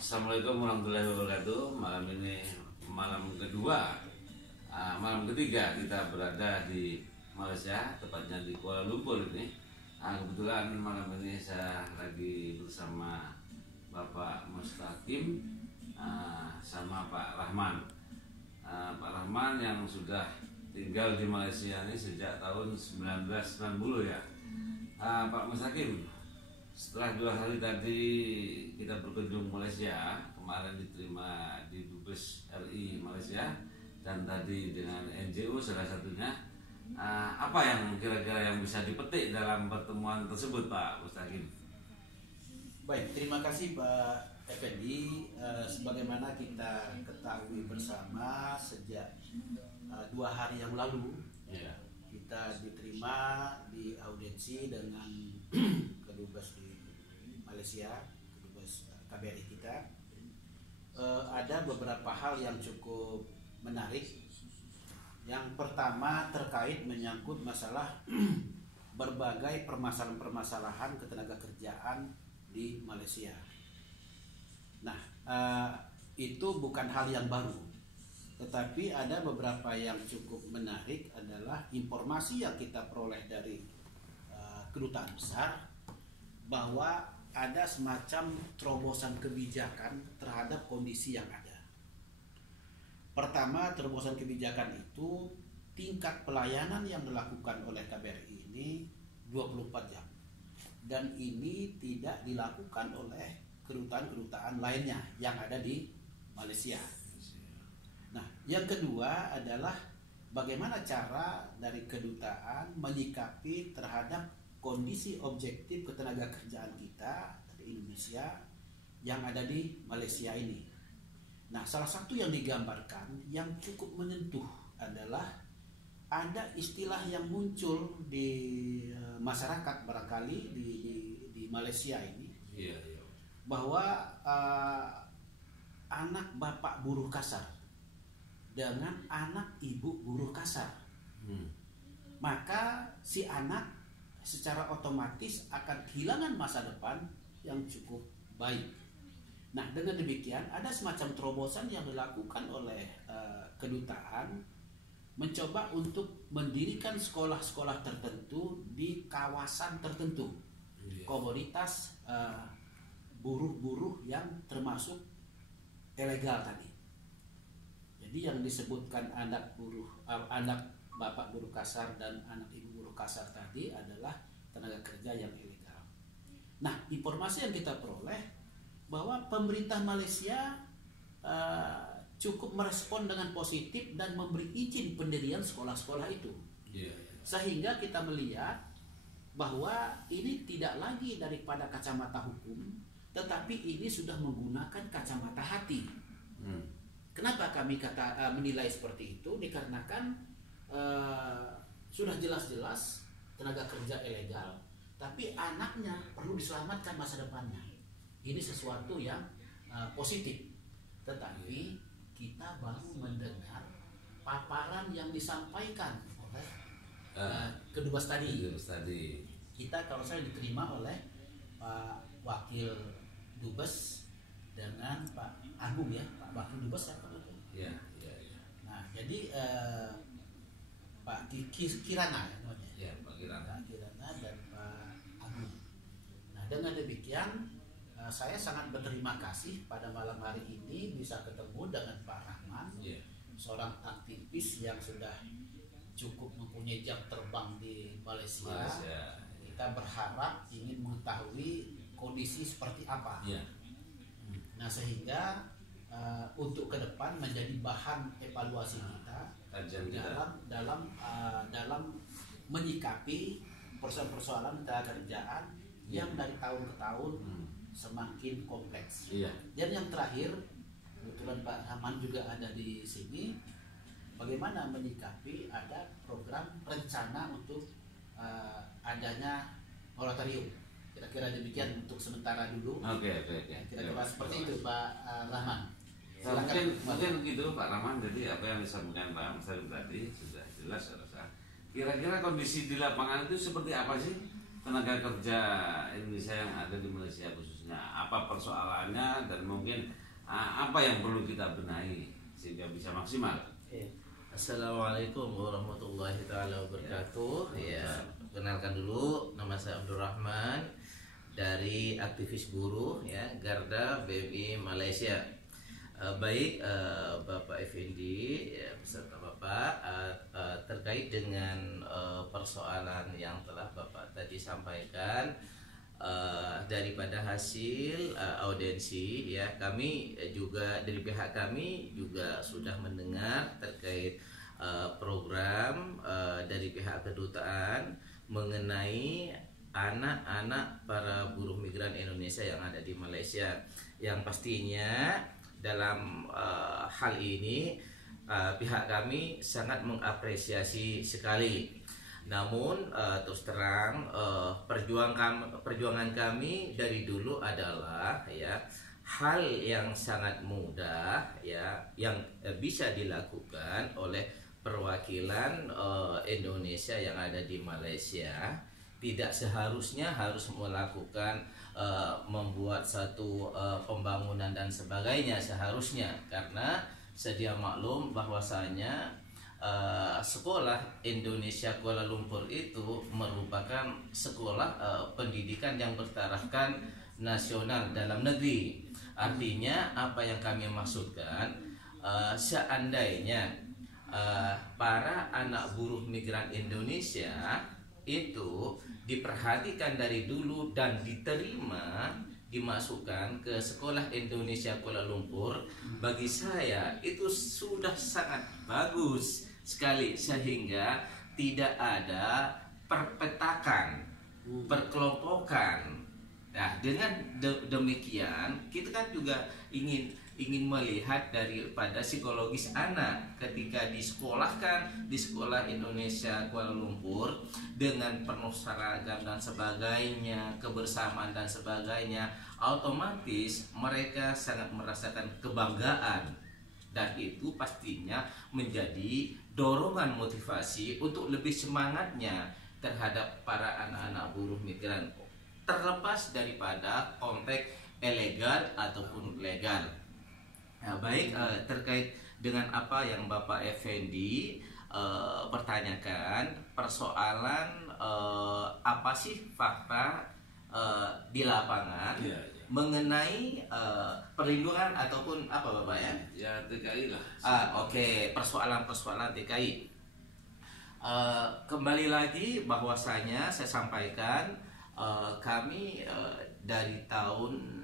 Assalamualaikum warahmatullahi wabarakatuh. Malam ini malam kedua, malam ketiga kita berada di Malaysia, tepatnya di Kuala Lumpur ini. Kebetulan malam ini saya lagi bersama Bapak Mustaqim sama Pak Rahman. Pak Rahman yang sudah tinggal di Malaysia ini sejak tahun 1990 ya. Pak Mustaqim, setelah 2 hari tadi kita berkunjung Malaysia, kemarin diterima di Dubes RI Malaysia dan tadi dengan NGO salah satunya, apa yang kira-kira yang bisa dipetik dalam pertemuan tersebut, Pak Mustaqim? Baik, terima kasih Pak Effendi. Sebagaimana kita ketahui bersama sejak 2 hari yang lalu, Ya. kita diterima di audiensi dengan kedubes di Malaysia, kedubes KBRI kita. Ada beberapa hal yang cukup menarik. Yang pertama terkait menyangkut masalah berbagai permasalahan-permasalahan ketenagakerjaan di Malaysia. Nah, itu bukan hal yang baru, tetapi ada beberapa yang cukup menarik adalah informasi yang kita peroleh dari kedutaan besar bahwa ada semacam terobosan kebijakan terhadap kondisi yang ada. Pertama, terobosan kebijakan itu tingkat pelayanan yang dilakukan oleh KBRI ini 24 jam. Dan ini tidak dilakukan oleh kedutaan-kedutaan lainnya yang ada di Malaysia. Nah, yang kedua adalah bagaimana cara dari kedutaan menyikapi terhadap kondisi objektif ketenagakerjaan kita di Indonesia yang ada di Malaysia ini. Nah, salah satu yang digambarkan yang cukup menyentuh adalah ada istilah yang muncul di masyarakat barangkali di Malaysia ini, bahwa anak bapak buruh kasar dengan anak ibu buruh kasar, maka si anak secara otomatis akan kehilangan masa depan yang cukup baik. Nah, dengan demikian ada semacam terobosan yang dilakukan oleh kedutaan mencoba untuk mendirikan sekolah-sekolah tertentu di kawasan tertentu, komoditas buruh-buruh yang termasuk ilegal tadi. Jadi yang disebutkan anak bapak buruh kasar dan anak ibu buruh kasar tadi adalah tenaga kerja yang ilegal. Nah, informasi yang kita peroleh bahwa pemerintah Malaysia cukup merespon dengan positif dan memberi izin pendirian sekolah-sekolah itu. Sehingga kita melihat bahwa ini tidak lagi daripada kacamata hukum, tetapi ini sudah menggunakan kacamata hati. Kenapa kami menilai seperti itu? Dikarenakan sudah jelas-jelas tenaga kerja ilegal, tapi anaknya perlu diselamatkan masa depannya. Ini sesuatu yang positif. Tetapi kita baru mendengar paparan yang disampaikan oleh kedubes tadi. Kita kalau saya diterima oleh Pak Wakil Dubes dengan Pak Agung ya, Pak Wakil Dubes siapa itu? Nah, jadi Pak Kirana ya namanya. Pak Kirana dan Pak Agung. Nah, dengan demikian saya sangat berterima kasih pada malam hari ini bisa ketemu dengan Pak Rahman, seorang aktivis yang sudah cukup mempunyai jam terbang di Malaysia. Kita berharap ingin mengetahui kondisi seperti apa. Nah, sehingga untuk ke depan menjadi bahan evaluasi kita dalam menyikapi persoalan-persoalan ketenagakerjaan yang dari tahun ke tahun semakin kompleks. Dan yang terakhir, kebetulan Pak Rahman juga ada di sini, bagaimana menyikapi ada program rencana untuk adanya moratorium. Kira-kira demikian untuk sementara dulu. Kira-kira seperti itu Pak Rahman. Mungkin gitu Pak Rahman. Jadi apa yang disampaikan Pak Mustaqim tadi sudah jelas. Kira-kira kondisi di lapangan itu seperti apa sih? tenaga kerja Indonesia yang ada di Malaysia khususnya, apa persoalannya dan mungkin apa yang perlu kita benahi sehingga bisa maksimal. Assalamualaikum warahmatullahi taala wabarakatuh. Ya, kenalkan dulu, nama saya Abdul Rahman dari aktivis buruh ya Garda BMI Malaysia. Baik Bapak Effendi ya, beserta Bapak terkait dengan persoalan yang telah Bapak tadi sampaikan, daripada hasil audiensi ya, kami juga dari pihak kami juga sudah mendengar terkait program dari pihak kedutaan mengenai anak-anak para buruh migran Indonesia yang ada di Malaysia, yang pastinya dalam hal ini pihak kami sangat mengapresiasi sekali. Namun terus terang perjuangan kami dari dulu adalah ya hal yang sangat mudah ya yang bisa dilakukan oleh perwakilan Indonesia yang ada di Malaysia. Tidak seharusnya harus melakukan membuat satu pembangunan dan sebagainya seharusnya, karena sedia maklum bahwasanya sekolah Indonesia Kuala Lumpur itu merupakan sekolah pendidikan yang bertarafkan nasional dalam negeri. Artinya apa yang kami maksudkan, seandainya para anak buruh migran Indonesia itu diperhatikan dari dulu dan diterima, dimasukkan ke sekolah Indonesia Kuala Lumpur, bagi saya itu sudah sangat bagus sekali, sehingga tidak ada perpetakan, perkelompokan. Nah, dengan demikian kita kan juga ingin melihat daripada psikologis anak ketika disekolahkan di sekolah Indonesia Kuala Lumpur dengan penuh seragam dan sebagainya, kebersamaan dan sebagainya, otomatis mereka sangat merasakan kebanggaan, dan itu pastinya menjadi dorongan motivasi untuk lebih semangatnya terhadap para anak-anak buruh migran, terlepas daripada konteks ilegal ataupun legal. Nah, baik, terkait dengan apa yang Bapak Effendi pertanyakan, persoalan apa sih fakta di lapangan mengenai perlindungan ataupun apa Bapak ya? Ya TKI lah. Oke, persoalan TKI. Kembali lagi bahwasanya saya sampaikan, kami dari tahun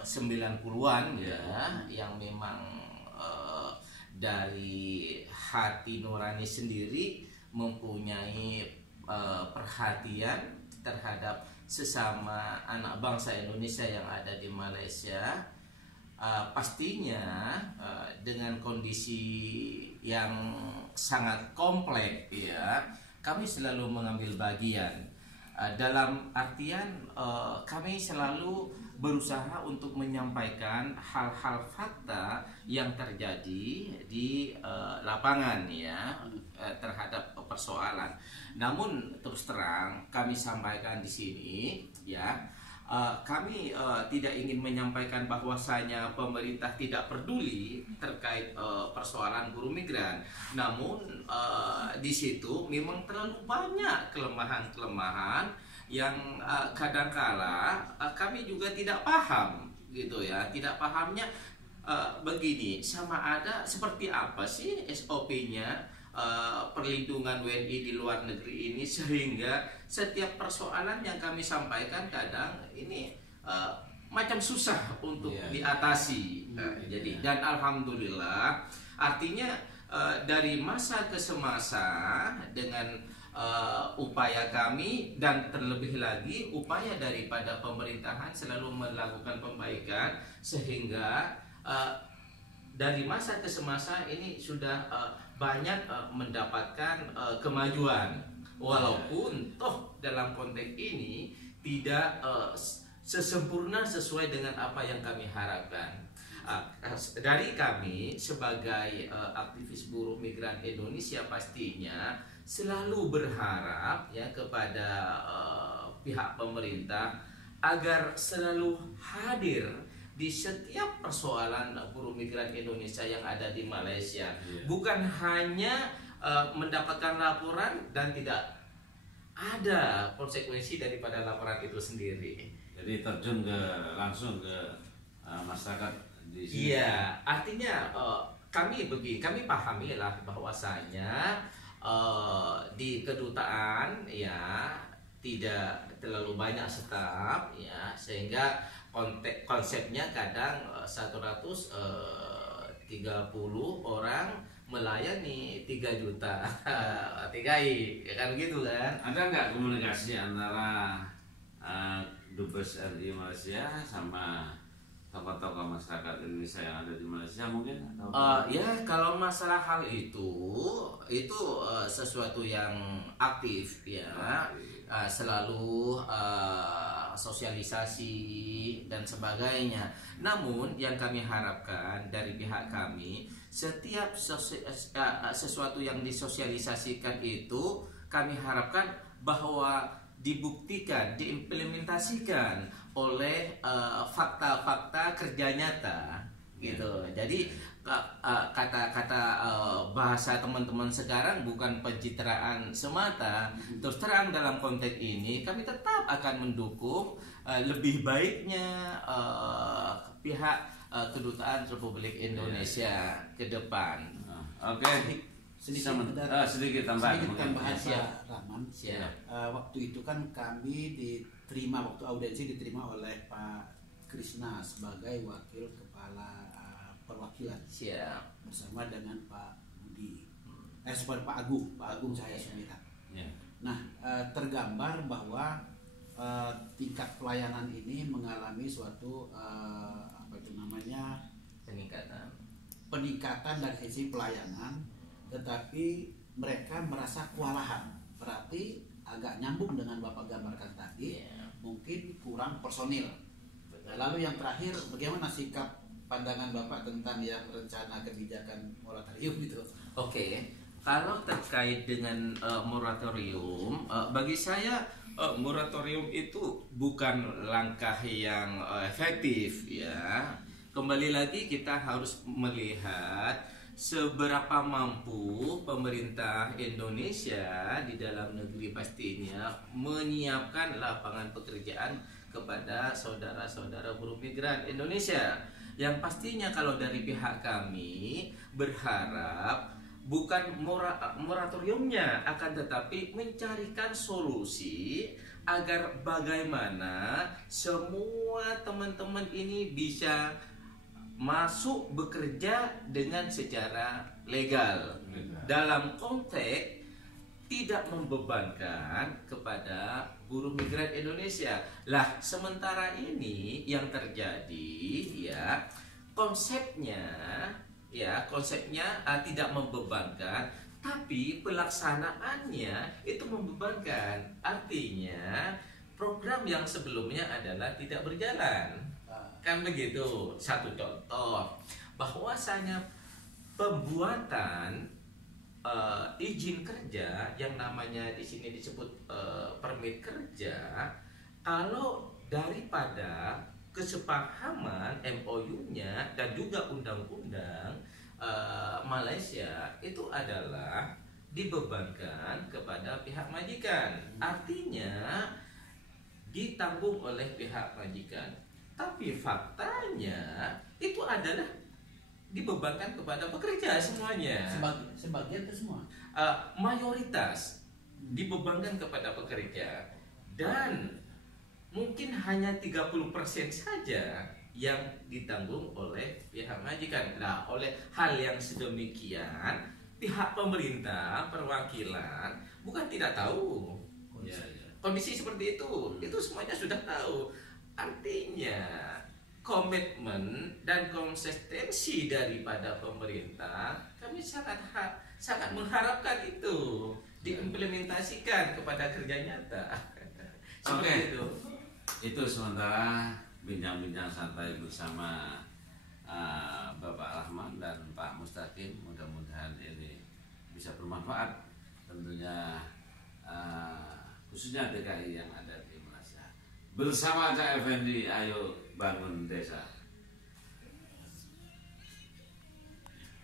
90-an ya, yang memang dari hati nurani sendiri mempunyai perhatian terhadap sesama anak bangsa Indonesia yang ada di Malaysia. Pastinya dengan kondisi yang sangat kompleks ya, kami selalu mengambil bagian, dalam artian kami selalu berusaha untuk menyampaikan hal-hal fakta yang terjadi di lapangan ya, terhadap persoalan. Namun terus terang kami sampaikan di sini ya, kami tidak ingin menyampaikan bahwasanya pemerintah tidak peduli terkait persoalan buruh migran. Namun di situ memang terlalu banyak kelemahan-kelemahan yang kadangkala kami juga tidak paham gitu ya. Tidak pahamnya begini, sama ada seperti apa sih SOP-nya perlindungan WNI di luar negeri ini, sehingga setiap persoalan yang kami sampaikan kadang ini macam susah untuk diatasi. Jadi dan alhamdulillah, artinya dari masa ke semasa dengan upaya kami dan terlebih lagi upaya daripada pemerintahan selalu melakukan perbaikan, sehingga dari masa ke semasa ini sudah banyak mendapatkan kemajuan, walaupun toh dalam konteks ini tidak sesempurna sesuai dengan apa yang kami harapkan. Dari kami sebagai aktivis buruh migran Indonesia pastinya selalu berharap ya kepada pihak pemerintah agar selalu hadir di setiap persoalan buruh migran Indonesia yang ada di Malaysia. Bukan hanya mendapatkan laporan dan tidak ada konsekuensi daripada laporan itu sendiri. Jadi terjun langsung ke masyarakat di sini. Iya, artinya kami pahamilah bahwasanya di kedutaan ya tidak terlalu banyak staf ya, sehingga konsepnya kadang 130 orang melayani 3 juta TKI, ya kan gitu kan. Ada nggak komunikasi antara Dubes RI Malaysia sama tokoh-tokoh masyarakat Indonesia yang ada di Malaysia mungkin? Ya kalau masalah hal itu sesuatu yang aktif ya. Selalu sosialisasi dan sebagainya. Namun yang kami harapkan dari pihak kami, setiap sesuatu yang disosialisasikan itu kami harapkan bahwa dibuktikan, diimplementasikan oleh fakta-fakta kerja nyata gitu. Jadi kata-kata bahasa teman-teman sekarang bukan pencitraan semata. Terus terang dalam konteks ini kami tetap akan mendukung lebih baiknya pihak Kedutaan Republik Indonesia ke depan. Oke. Sedikit tambahan Pak Rahman. Waktu itu kan kami diterima, waktu audiensi diterima oleh Pak Krisna sebagai wakil kepala perwakilan bersama dengan Pak Budi, seperti Pak Agung Cahaya Sumirat. Nah, tergambar bahwa tingkat pelayanan ini mengalami suatu peningkatan dari sisi pelayanan, tetapi mereka merasa kewalahan. Berarti agak nyambung dengan Bapak gambarkan tadi, mungkin kurang personil. Lalu yang terakhir, bagaimana sikap pandangan Bapak tentang yang rencana kebijakan moratorium itu? Oke, kalau terkait dengan moratorium, bagi saya moratorium itu bukan langkah yang efektif ya. Kembali lagi kita harus melihat seberapa mampu pemerintah Indonesia di dalam negeri pastinya menyiapkan lapangan pekerjaan kepada saudara-saudara buruh migran Indonesia. Yang pastinya kalau dari pihak kami berharap bukan moratoriumnya, akan tetapi mencarikan solusi agar bagaimana semua teman-teman ini bisa masuk bekerja dengan secara legal. Dalam konteks tidak membebankan kepada buruh migran Indonesia. Lah, sementara ini yang terjadi ya konsepnya tidak membebankan, tapi pelaksanaannya itu membebankan. Artinya program yang sebelumnya adalah tidak berjalan. Kan begitu. Satu contoh bahwasanya pembuatan izin kerja yang namanya di sini disebut permit kerja, kalau daripada kesepahaman MOU-nya dan juga undang-undang Malaysia itu adalah dibebankan kepada pihak majikan, artinya ditanggung oleh pihak majikan. Tapi faktanya itu adalah dibebankan kepada pekerja semuanya. Sebagian itu semua. Mayoritas dibebankan kepada pekerja, dan mungkin hanya 30% saja yang ditanggung oleh pihak majikan. Nah, oleh hal yang sedemikian, pihak pemerintah perwakilan bukan tidak tahu kondisi seperti itu semuanya sudah tahu. Artinya komitmen dan konsistensi daripada pemerintah, kami sangat mengharapkan itu diimplementasikan kepada kerja nyata. Oke. Itu sementara bincang-bincang santai bersama Bapak Rahman dan Pak Mustaqim. Mudah-mudahan ini bisa bermanfaat tentunya, khususnya DKI yang ada di Malaysia. bersama Cak Effendi, ayo bangun desa.